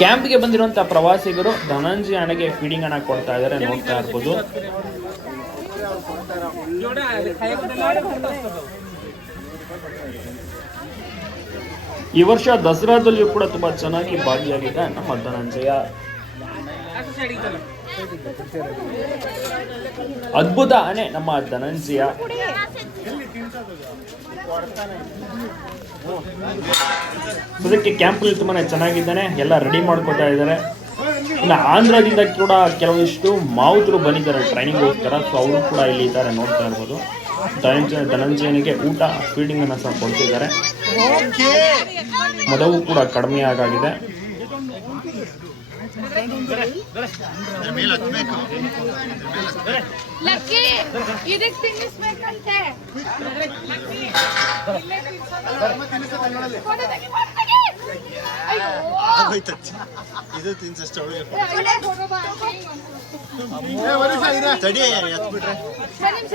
ಕ್ಯಾಂಪ್ಗೆ ಬಂದಿರುವಂತಹ ಪ್ರವಾಸಿಗರು ಧನಂಜಯ ಹಣೆಗೆ ಫೀಡಿಂಗ್ ಅನ್ನ ಕೊಡ್ತಾ ಇದ್ದಾರೆ ನೋಡ್ತಾ ಇರ್ಬೋದು. ಈ ವರ್ಷ ದಸರಾದಲ್ಲಿಯೂ ಕೂಡ ತುಂಬಾ ಚೆನ್ನಾಗಿ ಭಾಗಿಯಾಗಿದೆ ನಮ್ಮ ಧನಂಜಯ. ಅದ್ಭುತ ಅಣೆ ನಮ್ಮ ಧನಂಜಯ. ಸದ್ಯಕ್ಕೆ ಕ್ಯಾಂಪಲ್ಲಿ ತುಂಬಾ ಚೆನ್ನಾಗಿದ್ದಾನೆ, ಎಲ್ಲ ರೆಡಿ ಮಾಡ್ಕೊತಾ ಇದ್ದಾರೆ. ಇನ್ನು ಆಂಧ್ರದಿಂದ ಕೂಡ ಕೆಲವಿಷ್ಟು ಮಾವುತರು ಬಂದಿದ್ದಾರೆ ಟ್ರೈನಿಂಗ್ಗೋಸ್ಕರ ಸೊ ಅವರು ಕೂಡ ಇಲ್ಲಿ ಇದ್ದಾರೆ ನೋಡ್ತಾ ಇರ್ಬೋದು. ಧನಂಜಯ ಧನಂಜಯನಿಗೆ ಊಟ ಫೀಡಿಂಗ್ ಅನ್ನ ಸಹ ಕೊಡ್ತಿದ್ದಾರೆ. ಮದವು ಕೂಡ ಕಡಿಮೆ ಆಗಾಗಿದೆ. ಲಕ್ಕಿ ಇದಕ್ ತಿನ್ನಿಸ್ಬೇಕಂತೆ. ಇದು ತಿನ್ಸಷ್ಟು ಅವಳಿಗೆ. ತಡಿ ಎತ್ ಬಿಟ್ರೆ ಒಂದ್ ನಿಮಿಷ.